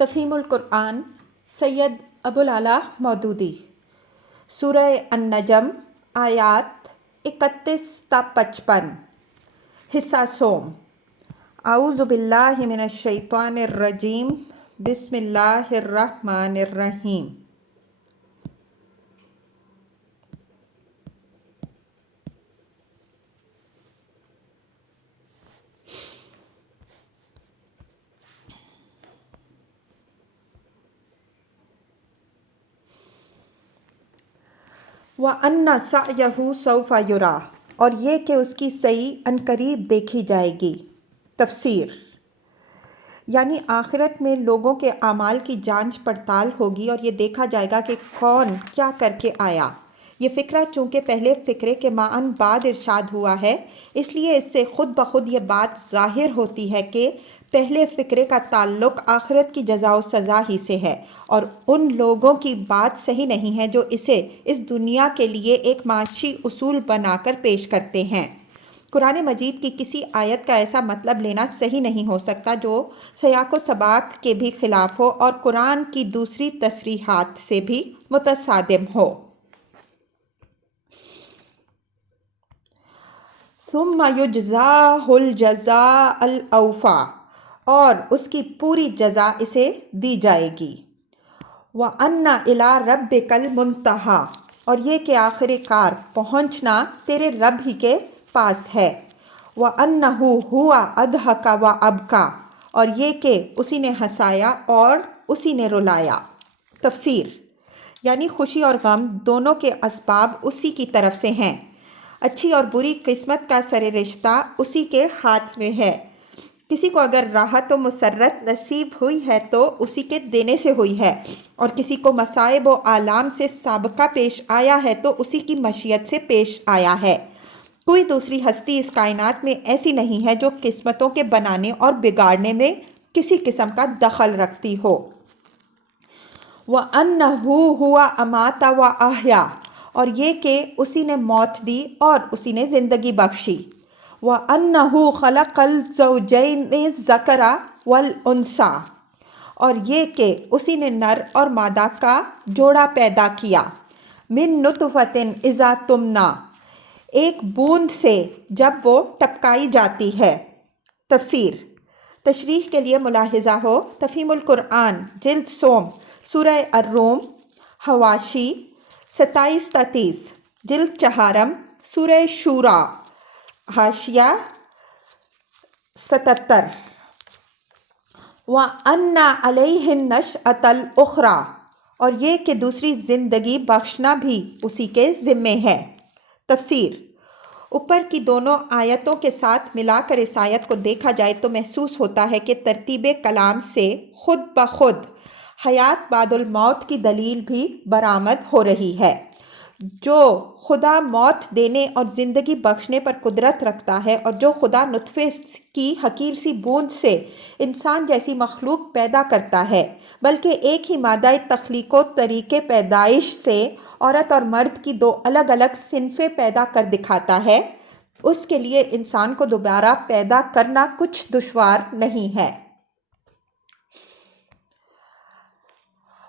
تفہیم القرآن سید ابوالعلا مودودی۔ سورہ النجم آیات 31 تا 55۔ حصہ سوم۔ اعوذ باللہ من الشیطان الرجیم، بسم اللہ الرحمن الرحیم۔ وَأَنَّ سَعْيَهُ سَوْفَ يُرَىٰ، اور یہ کہ اس کی سعی عنقریب دیکھی جائے گی۔ تفسیر یعنی آخرت میں لوگوں کے اعمال کی جانچ پڑتال ہوگی اور یہ دیکھا جائے گا کہ کون کیا کر کے آیا۔ یہ فقرہ چونکہ پہلے فقرے کے معنی بعد ارشاد ہوا ہے، اس لیے اس سے خود بخود یہ بات ظاہر ہوتی ہے کہ پہلے فقرے کا تعلق آخرت کی جزا و سزا ہی سے ہے، اور ان لوگوں کی بات صحیح نہیں ہے جو اسے اس دنیا کے لیے ایک معاشی اصول بنا کر پیش کرتے ہیں۔ قرآن مجید کی کسی آیت کا ایسا مطلب لینا صحیح نہیں ہو سکتا جو سیاق و سباق کے بھی خلاف ہو اور قرآن کی دوسری تصریحات سے بھی متصادم ہو۔ ثم یجزاہ الجزاء الاوفیٰ، اور اس کی پوری جزا اسے دی جائے گی۔ وَأَنَّ إِلَىٰ رَبِّكَ الْمُنتَهَىٰ، اور یہ کہ آخر کار پہنچنا تیرے رب ہی کے پاس ہے۔ وَأَنَّهُ هُوَ أَضْحَكَ وَأَبْكَىٰ، اور یہ کہ اسی نے ہنسایا اور اسی نے رلایا۔ تفسیر یعنی خوشی اور غم دونوں کے اسباب اسی کی طرف سے ہیں، اچھی اور بری قسمت کا سر رشتہ اسی کے ہاتھ میں ہے۔ کسی کو اگر راحت و مسرت نصیب ہوئی ہے تو اسی کے دینے سے ہوئی ہے، اور کسی کو مصائب و آلام سے سابقہ پیش آیا ہے تو اسی کی مشیت سے پیش آیا ہے۔ کوئی دوسری ہستی اس کائنات میں ایسی نہیں ہے جو قسمتوں کے بنانے اور بگاڑنے میں کسی قسم کا دخل رکھتی ہو۔ وَأَنَّهُ هُوَ أَمَاتَ وَأَحْيَا، اور یہ کہ اسی نے موت دی اور اسی نے زندگی بخشی۔ وَأَنَّهُ خَلَقَ الزَّوْجَيْنِ الذَّكَرَ وَالْأُنثَىٰ، اور یہ کہ اسی نے نر اور مادہ کا جوڑا پیدا کیا۔ مِن نُطْفَةٍ إِذَا تُمْنَىٰ، ایک بوند سے جب وہ ٹپکائی جاتی ہے۔ تفسیر تشریح کے لیے ملاحظہ ہو، تفہیم القرآن جلد سوم، سورہ الروم، حواشی 27 تا 30، جلد چہارم، سورہ شورى، حاشیہ 77۔ وَأَنَّ عَلَيْهِ النَّشْأَةَ الْأُخْرَىٰ، اور یہ کہ دوسری زندگی بخشنا بھی اسی کے ذمے ہے۔ تفسیر اوپر کی دونوں آیتوں کے ساتھ ملا کر اس آیت کو دیکھا جائے تو محسوس ہوتا ہے کہ ترتیب کلام سے خود بخود حیات بعد الموت کی دلیل بھی برآمد ہو رہی ہے۔ جو خدا موت دینے اور زندگی بخشنے پر قدرت رکھتا ہے، اور جو خدا نطفے کی حقیر سی بوند سے انسان جیسی مخلوق پیدا کرتا ہے، بلکہ ایک ہی مادہ تخلیق و طریقے پیدائش سے عورت اور مرد کی دو الگ الگ صنفیں پیدا کر دکھاتا ہے، اس کے لیے انسان کو دوبارہ پیدا کرنا کچھ دشوار نہیں ہے۔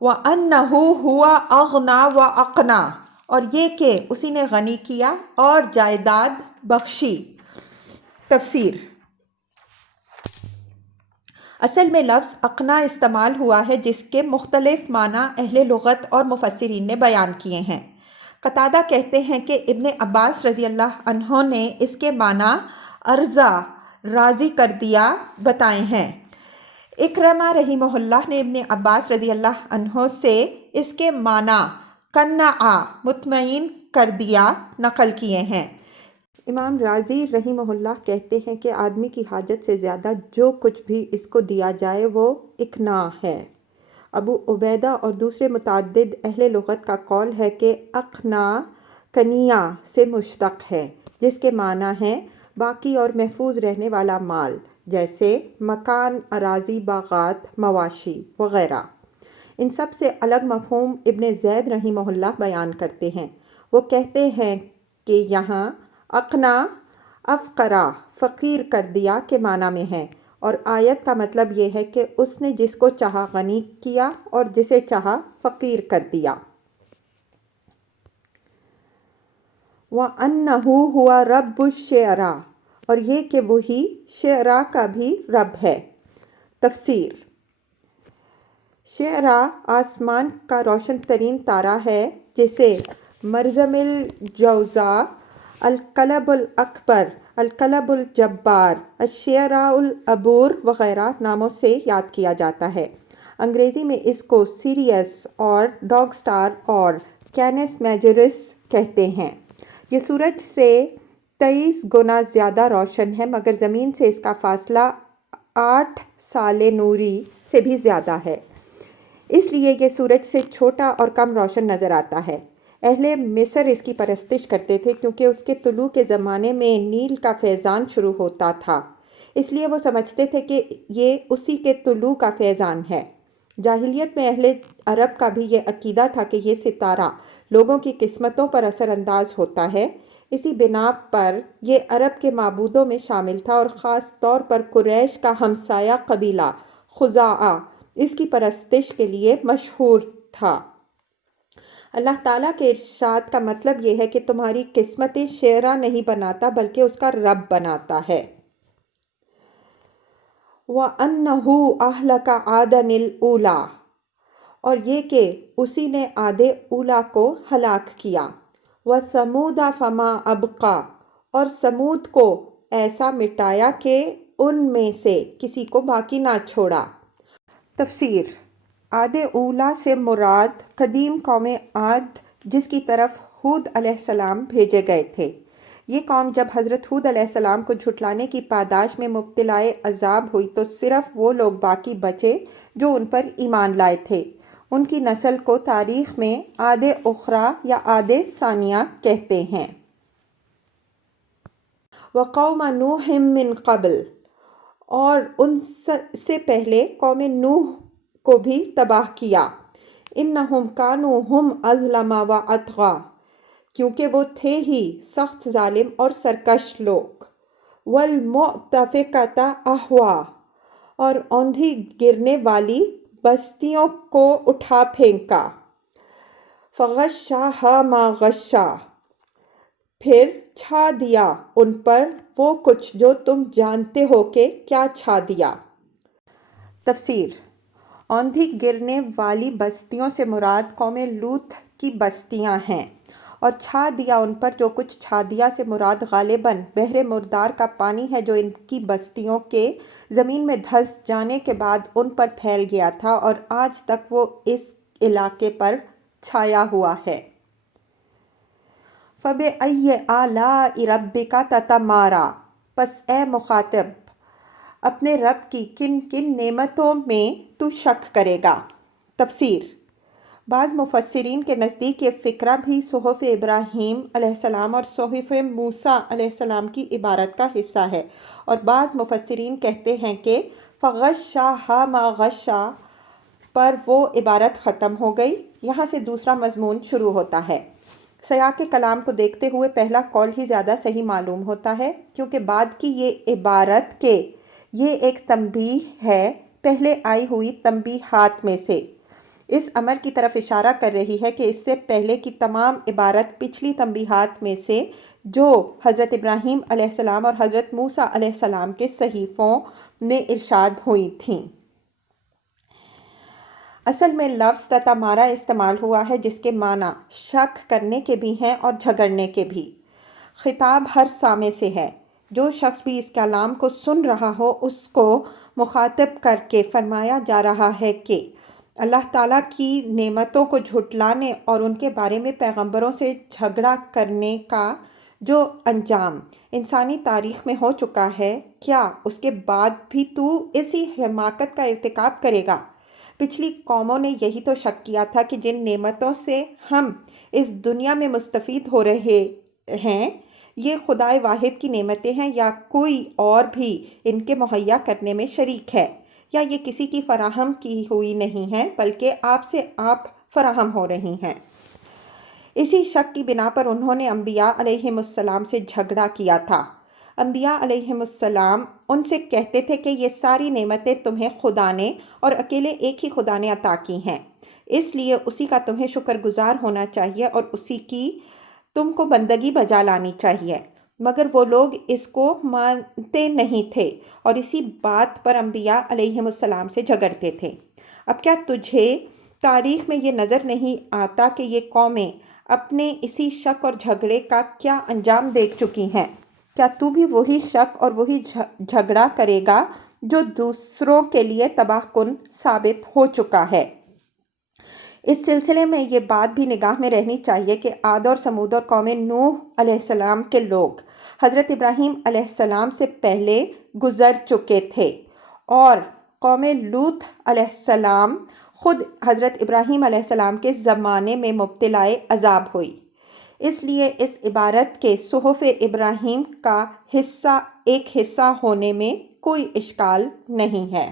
وَأَنَّهُ هُوَ أَغْنَىٰ وَأَقْنَىٰ، اور یہ کہ اسی نے غنی کیا اور جائیداد بخشی۔ تفسیر اصل میں لفظ اقنا استعمال ہوا ہے جس کے مختلف معنی اہل لغت اور مفسرین نے بیان کیے ہیں۔ قتادہ کہتے ہیں کہ ابن عباس رضی اللہ عنہ نے اس کے معنی ارضا، راضی کر دیا بتائے ہیں۔ اکرمہ رحمہ اللہ نے ابن عباس رضی اللہ عنہ سے اس کے معنی قنع، مطمئن کر دیا نقل کیے ہیں۔ امام رازی رحمہ اللہ کہتے ہیں کہ آدمی کی حاجت سے زیادہ جو کچھ بھی اس کو دیا جائے وہ اقناع ہے۔ ابو عبیدہ اور دوسرے متعدد اہل لغت کا قول ہے کہ اقناع قنیع سے مشتق ہے، جس کے معنی ہیں باقی اور محفوظ رہنے والا مال، جیسے مکان، اراضی، باغات، مواشی وغیرہ۔ ان سب سے الگ مفہوم ابن زید رحمہ اللہ بیان کرتے ہیں۔ وہ کہتے ہیں کہ یہاں اقنع افقرا، فقیر کر دیا کے معنی میں ہے، اور آیت کا مطلب یہ ہے کہ اس نے جس کو چاہا غنی کیا اور جسے چاہا فقیر کر دیا۔ وَأَنَّهُ هُوَ رَبُّ الشِّعْرَىٰ، اور یہ کہ وہی شعراء کا بھی رب ہے۔ تفسیر: شعراء آسمان کا روشن ترین تارہ ہے جسے مرزم الجوزاء، الکلب الاکبر، الکلب الجبار، الشعراء العبور وغیرہ ناموں سے یاد کیا جاتا ہے۔ انگریزی میں اس کو سیریس اور ڈاگ سٹار اور کینس میجرس کہتے ہیں۔ یہ سورج سے 23 گنا زیادہ روشن ہے، مگر زمین سے اس کا فاصلہ 8 سال نوری سے بھی زیادہ ہے، اس لیے یہ سورج سے چھوٹا اور کم روشن نظر آتا ہے۔ اہل مصر اس کی پرستش کرتے تھے کیونکہ اس کے طلوع کے زمانے میں نیل کا فیضان شروع ہوتا تھا، اس لیے وہ سمجھتے تھے کہ یہ اسی کے طلوع کا فیضان ہے۔ جاہلیت میں اہل عرب کا بھی یہ عقیدہ تھا کہ یہ ستارہ لوگوں کی قسمتوں پر اثر انداز ہوتا ہے۔ اسی بنا پر یہ عرب کے معبودوں میں شامل تھا اور خاص طور پر قریش کا ہمسایہ قبیلہ خزاعہ اس کی پرستش کے لیے مشہور تھا۔ اللہ تعالیٰ کے ارشاد کا مطلب یہ ہے کہ تمہاری قسمتیں شعراء نہیں بناتا بلکہ اس کا رب بناتا ہے۔ وَأَنَّهُ أَهْلَكَ عَادًا الْأُولَىٰ، اور یہ کہ اسی نے عاد اولیٰ کو ہلاک کیا۔ وَثَمُودَ فَمَا أَبْقَىٰ، اور سمود کو ایسا مٹایا کہ ان میں سے کسی کو باقی نہ چھوڑا۔ تفسیر: عاد اولیٰ سے مراد قدیم قوم عاد جس کی طرف ہود علیہ السلام بھیجے گئے تھے۔ یہ قوم جب حضرت ہود علیہ السلام کو جھٹلانے کی پاداش میں مبتلائے عذاب ہوئی تو صرف وہ لوگ باقی بچے جو ان پر ایمان لائے تھے۔ ان کی نسل کو تاریخ میں عاد اخریٰ یا عاد ثانیہ کہتے ہیں۔ وَقَوْمَ نُوحٍ مِّن قَبْلُ، اور ان سے پہلے قوم نوح کو بھی تباہ کیا۔ اِنَّهُمْ كَانُوا هُمْ أَظْلَمَ وَأَطْغَىٰ، کیونکہ وہ تھے ہی سخت ظالم اور سرکش لوگ۔ وَالْمُؤْتَفِكَةَ أَهْوَىٰ، اور اوندھی گرنے والی بستیوں کو اٹھا پھینکا۔ فَغَشَّاهَا مَا غَشَّىٰ، پھر چھا دیا ان پر وہ کچھ جو تم جانتے ہو کہ کیا چھا دیا۔ تفسیر: اوندھی گرنے والی بستیوں سے مراد قوم لوط کی بستیاں ہیں، اور چھا دیا ان پر جو کچھ چھا دیا سے مراد غالباً بحر مردار کا پانی ہے جو ان کی بستیوں کے زمین میں دھنس جانے کے بعد ان پر پھیل گیا تھا اور آج تک وہ اس علاقے پر چھایا ہوا ہے۔ فَبِأَيِّ آلَاءِ رَبِّكَ تَتَمَارَىٰ، پس اے مخاطب اپنے رب کی کن کن نعمتوں میں تو شک کرے گا۔ تفسیر: بعض مفسرین کے نزدیک یہ فقرہ بھی صحف ابراہیم علیہ السلام اور صحف موسیٰ علیہ السلام کی عبارت کا حصہ ہے، اور بعض مفسرین کہتے ہیں کہ فَغَشَّاهَا مَا غَشَّىٰ پر وہ عبارت ختم ہو گئی، یہاں سے دوسرا مضمون شروع ہوتا ہے۔ سیاق کلام کو دیکھتے ہوئے پہلا قول ہی زیادہ صحیح معلوم ہوتا ہے، کیونکہ بعد کی یہ عبارت کہ یہ ایک تنبیہ ہے پہلے آئی ہوئی تنبیہات میں سے اس امر کی طرف اشارہ کر رہی ہے کہ اس سے پہلے کی تمام عبارت پچھلی تنبیہات میں سے جو حضرت ابراہیم علیہ السلام اور حضرت موسیٰ علیہ السلام کے صحیفوں میں ارشاد ہوئی تھیں۔ اصل میں لفظ تتمارا استعمال ہوا ہے جس کے معنی شک کرنے کے بھی ہیں اور جھگڑنے کے بھی۔ خطاب ہر سامع سے ہے، جو شخص بھی اس کلام کو سن رہا ہو اس کو مخاطب کر کے فرمایا جا رہا ہے کہ اللہ تعالیٰ کی نعمتوں کو جھٹلانے اور ان کے بارے میں پیغمبروں سے جھگڑا کرنے کا جو انجام انسانی تاریخ میں ہو چکا ہے، کیا اس کے بعد بھی تو اسی حماقت کا ارتکاب کرے گا؟ پچھلی قوموں نے یہی تو شک کیا تھا کہ جن نعمتوں سے ہم اس دنیا میں مستفید ہو رہے ہیں یہ خدائے واحد کی نعمتیں ہیں یا کوئی اور بھی ان کے مہیا کرنے میں شریک ہے، یا یہ کسی کی فراہم کی ہوئی نہیں ہے بلکہ آپ سے آپ فراہم ہو رہی ہیں۔ اسی شک کی بنا پر انہوں نے انبیاء علیہم السلام سے جھگڑا کیا تھا۔ انبیاء علیہم السلام ان سے کہتے تھے کہ یہ ساری نعمتیں تمہیں خدا نے اور اکیلے ایک ہی خدا نے عطا کی ہیں، اس لیے اسی کا تمہیں شکر گزار ہونا چاہیے اور اسی کی تم کو بندگی بجا لانی چاہیے۔ مگر وہ لوگ اس کو مانتے نہیں تھے اور اسی بات پر انبیاء علیہم السلام سے جھگڑتے تھے۔ اب کیا تجھے تاریخ میں یہ نظر نہیں آتا کہ یہ قومیں اپنے اسی شک اور جھگڑے کا کیا انجام دیکھ چکی ہیں؟ کیا تو بھی وہی شک اور وہی جھگڑا کرے گا جو دوسروں کے لیے تباہ کن ثابت ہو چکا ہے؟ اس سلسلے میں یہ بات بھی نگاہ میں رہنی چاہیے کہ عاد اور سمود اور قوم نوح علیہ السلام کے لوگ حضرت ابراہیم علیہ السلام سے پہلے گزر چکے تھے، اور قوم لوط علیہ السلام خود حضرت ابراہیم علیہ السلام کے زمانے میں مبتلا عذاب ہوئی۔ اس لیے اس عبارت کے صحف ابراہیم کا ایک حصہ ہونے میں کوئی اشکال نہیں ہے۔